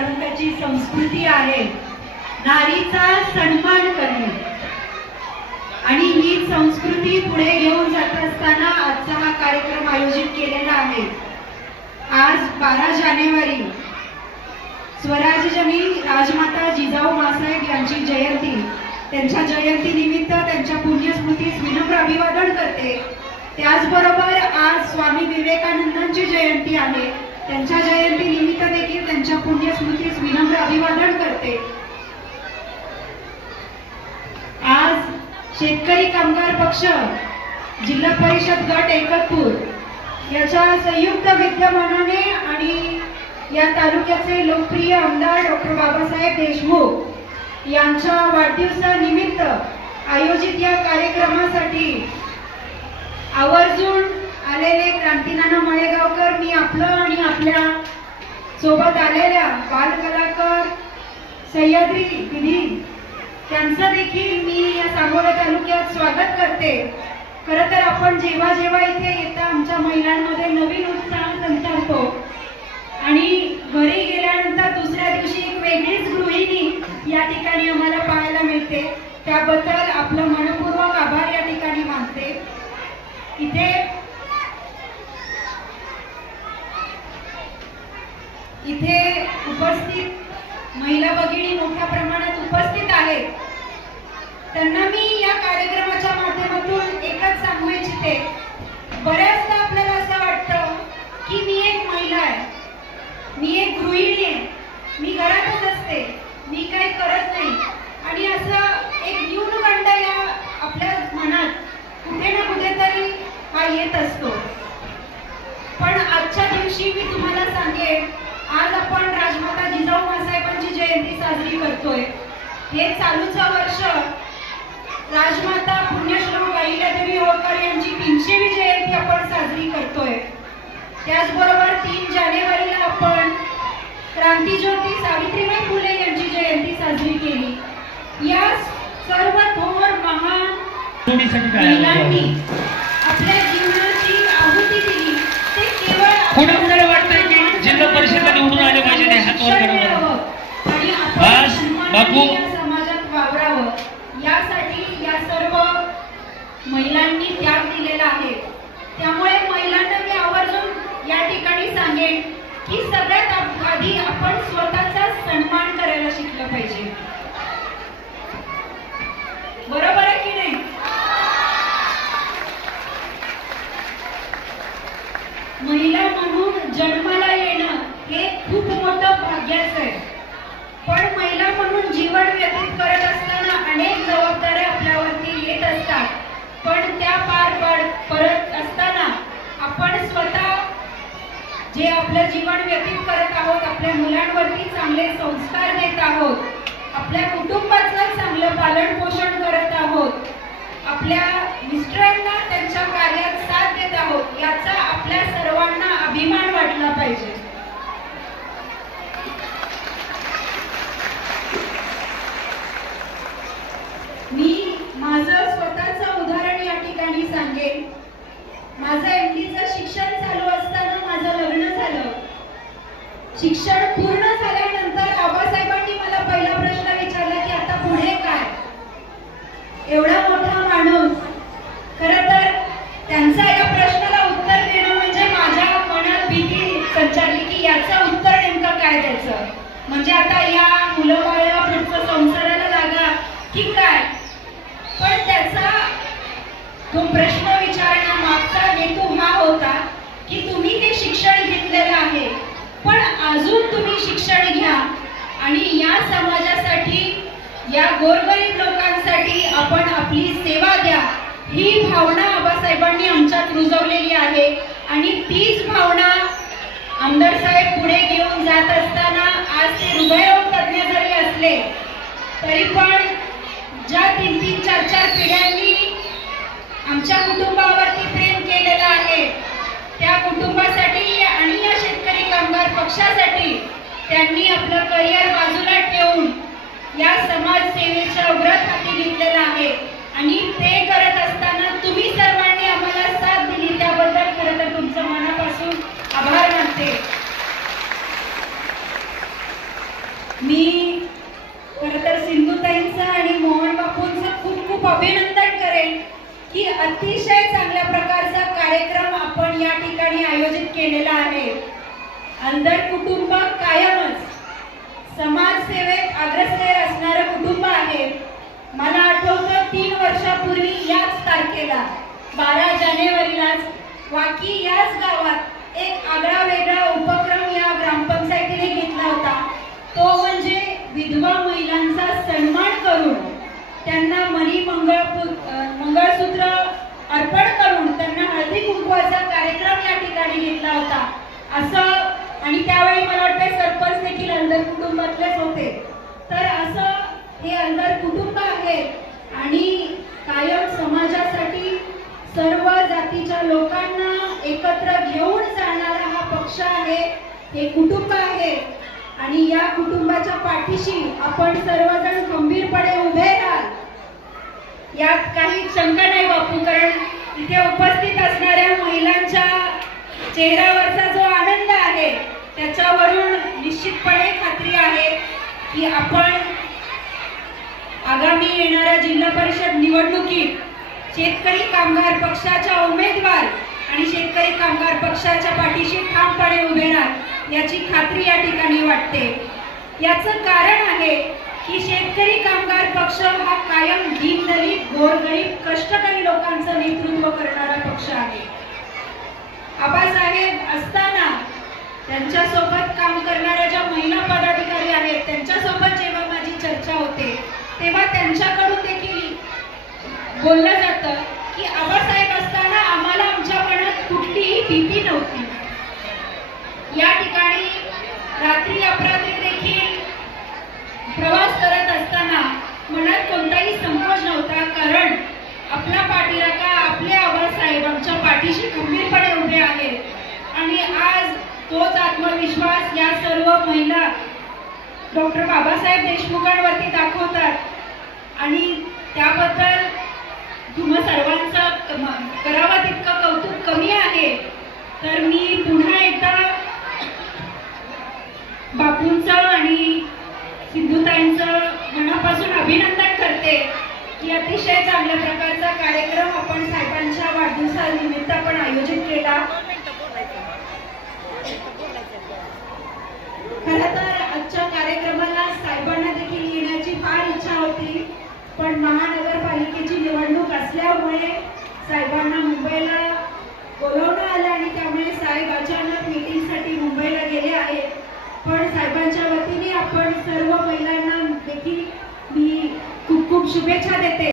तालुक्याची संस्कृती आहे नारीचा सन्मान करणे आणि ही संस्कृती पुढे घेऊन जात असताना आजचा हा कार्यक्रम आयोजित केलेला आहे। आज 12 जानेवारी स्वराज्यजनी राजमाता जिजाऊ मासाहेब यांची जयंती, त्यांच्या जयंती निमित्त त्यांच्या पुण्यस्मृतीस विनम्र अभिवादन करते। त्याचबरोबर आज स्वामी विवेकानंदांची जयंती आहे, त्यांच्या जयंती निमित्त देखील त्यांच्या पुण्यस्मृतीस विनम्र अभिवादन करते। आज शेतकरी कामगार पक्ष जिल्हा परिषद गट एकतपूर याच्या संयुक्त विद्यमानाने आणि या तालुक्याचे लोकप्रिय आमदार डॉक्टर बाबासाहेब देशमुख यांच्या वाढदिवसानिमित्त आयोजित या कार्यक्रमासाठी आवर्जून आलेले क्रांतीनाना मळेगावकर, मी आपलं आणि आपल्या सोबत आलेल्या बालकलाकार सह्याद्री दिदी त्यांचं देखील मी या सांगोला तालुक्यात स्वागत करते। खरं तर आपण जेव्हा जेव्हा इथे येता आमच्या महिलांमध्ये नवीन उत्साह संचारतो आणि घरी गेल्यानंतर दुसऱ्या दिवशी एक वेगळीच गृहिणी या ठिकाणी आम्हाला पाहायला मिळते। त्याबद्दल आपलं मनपूर्वक आभार या ठिकाणी मानते। इथे उपस्थित महिला भगिनी मोठ्या प्रमाणात उपस्थित आहेत, त्यांना मी या कार्यक्रमाच्या माध्यमातून एकच सांगू इच्छिते। बऱ्याचदा आपल्याला असं वाटतं की मी एक महिला आहे, मी एक गृहिणी आहे, मी घरातच असते, मी काही करत नाही आणि असं एक न्यूनगंड या आपल्या मनात कुठे ना कुठेतरी हा येत असतो। पण आजच्या दिवशी मी तुम्हाला सांगेन, आज आपण राजमाता जिजाऊ मासाहेबांची जयंती साजरी करतोय। हे चालूचं वर्ष राजमाता पुण्यश्लोक अहिल्यादेवी होळकर यांची 300वी जयंती आपण साजरी करतोय। त्याचबरोबर 3 जानेवारीला आपण क्रांतीज्योती सावित्रीबाई फुले यांची जयंती साजरी केली। या सर्व थोर महान महिलांनी आपल्या जीवनाची आहुती दिली। ते केवळ वाटतंय की जिल्हा परिषद निवडून आले पाहिजे हात वर करावं आणि आपण समाजात वावरावं यासाठी या सर्व महिलांनी त्याग दिलेला आहे। त्यामुळे महिलांना मी आवर्जून या ठिकाणी सांगेन की सगळ्यात आधी आपण स्वतःचा सन्मान करायला शिकलं पाहिजे। बरोबर आहे की नाही? महिला म्हणून जन्माला येणं हे खूप मोठं भाग्याचं आहे, पण महिला म्हणून जीवन व्यतीत करत असताना अनेक जबाबदाऱ्या आपल्यावरती येत असतात। पण त्या पार पडत असताना आपण स्वतः जे आपलं जीवन व्यतीत करत आहोत, आपल्या मुलांवरती चांगले संस्कार देत आहोत, आपल्या कुटुंबाचं चांगलं पालन पोषण करत आहोत, आपल्या मिस्टरांना त्यांच्या कार्यात साथ देत आहोत, याचा आपल्या सर्वांना अभिमान वाटला पाहिजे। मी माझं स्वतःचं उदाहरण या ठिकाणी सांगेन। माझं MD शिक्षण चालू असताना माझं लग्न झालं। शिक्षण पूर्ण झाल्यानंतर बाबासाहेबांनी मला पहिला प्रश्न विचारला की आता पुढे काय? एवढा मोठा माणूस, खरं तर त्यांचा या प्रश्नाला उत्तर देणं म्हणजे माझ्या मनात भीती संचारली की याचं उत्तर नेमकं काय द्यायचं, म्हणजे आता या मुलं बाळाला पुढचं संसाराला लागा की काय? पण त्याचा तो प्रश्न विचारण्यामागचा हेतू हा होता की तुम्ही हे शिक्षण घेतलेलं आहे, पण अजून तुम्ही शिक्षण घ्या आणि या समाजासाठी, या गोरगरीब लोकांसाठी आपण आपली सेवा द्या। ही भावना आबासाहेबांनी आमच्यात रुजवलेली आहे आणि तीच भावना आमदार साहेब पुढे घेऊन जात असताना आज ते हृदयरोग तज्ञ जरी असले तरी पण ज्या 3-3, 4-4 पिढ्यांनी आमच्या कुटुंबावरती प्रेम केलेलं आहे, त्या कुटुंबासाठी आणि या शेतकरी कामगार पक्षासाठी त्यांनी आपलं करिअर बाजूला ठेवून या समाज सेवेचा व्रत हाती घेतलेला आहे आणि ते करत असताना तुम्ही सर्वांनी आम्हाला साथ दिली, त्याबद्दल खरं तर तुमचं मनापासून आभार मानते। मी खरं तर सिंधुताईंचं आणि मोहन बापूंचं खूप खूप अभिनंदन करेन की अतिशय चांगल्या प्रकारचा कार्यक्रम आपण या ठिकाणी आयोजित केलेला आहे. अंधर कुटुंब कायमच समाजसेवेत अग्रेसर असणारं कुटुंब आहे. मला आठवतं 3 वर्षापूर्वी याच तारखेला 12 जानेवारीलाच वाकी याच गावात एक आगळा वेगळा उपक्रम या ग्रामपंचायतीने घेतला होता. तो म्हणजे विधवा महिलांचा सन्मान करून त्यांना मंगळसूत्र अर्पण करून त्यांना हळदी कुंकवाचा कार्यक्रम या ठिकाणी घेतला होता. असं आणि त्यावेळी मला वाटतं सरपंच देखील अंधर कुटुंबातलेच होते. तर असं हे अंधर कुटुंब आहे आणि कायम समाजासाठी सर्व जातीच्या लोकांना एकत्र घेऊन जाणारा हा पक्ष आहे, हे कुटुंब आहे. आणि या कुटुंबाच्या पाठीशी आपण सर्वजण खंबीरपणे उभे राहाल यात काही शंका नाही बापू, कारण इथे उपस्थित असणाऱ्या महिलांच्या चेहऱ्यावरचा जो आनंद आहे त्याच्यावरून निश्चितपणे खात्री आहे की आपण आगामी येणाऱ्या जिल्हा परिषद निवडणुकीत शेतकरी कामगार पक्षाच्या उमेदवार आणि शेतकरी कामगार पक्षाच्या पाठीशी ठामपणे उभे राहाल याची खात्री या ठिकाणी वाटते. याचं कारण आहे की शेतकरी कामगार पक्ष हा कायम दीनदलित गोरगरीब कष्टकरी लोकांचं नेतृत्व करणारा पक्ष आहे. आबासाहेब असताना त्यांच्यासोबत काम करणाऱ्या ज्या महिला पदाधिकारी आहेत त्यांच्यासोबत जेव्हा माझी चर्चा होते तेव्हा त्यांच्याकडून देखील बोललं जातं की आबासाहेब असताना आम्हाला आमच्या मनात कुठलीही भीती नव्हती. या ठिकाणी रात्री अपरात्री देखील प्रवास करत असताना मनात कोणताही संकोच नव्हता, कारण आपला पाठीराखा आपले आबासाहेब आमच्या पाठीशी खंबीरपणे उभे आहेत. आणि आज तोच आत्मविश्वास या सर्व महिला डॉक्टर बाबासाहेब देशमुखांवरती दाखवतात आणि त्याबद्दल तुम्हा सर्वांचं करावं तितकं कौतुक कमी आहे. तर मी पुन्हा एकदा बापूंचं आणि सिंधुताईंचं मनापासून अभिनंदन करते की अतिशय चांगल्या प्रकारचा कार्यक्रम आपण साहेबांच्या वाढदिवसानिमित्त आपण आयोजित केला. खरं तर आजच्या कार्यक्रमाला साहेबांना देखील येण्याची फार इच्छा होती, पण महानगरपालिकेची निवडणूक असल्यामुळे साहेबांना मुंबईला बोलवण्यात आलं आणि त्यामुळे साहेब अचानक मीटिंगसाठी मुंबईला गेले आहेत. पण साहेबांच्या वतीने आपण सर्व महिलांना देखील मी खूप खूप शुभेच्छा देते.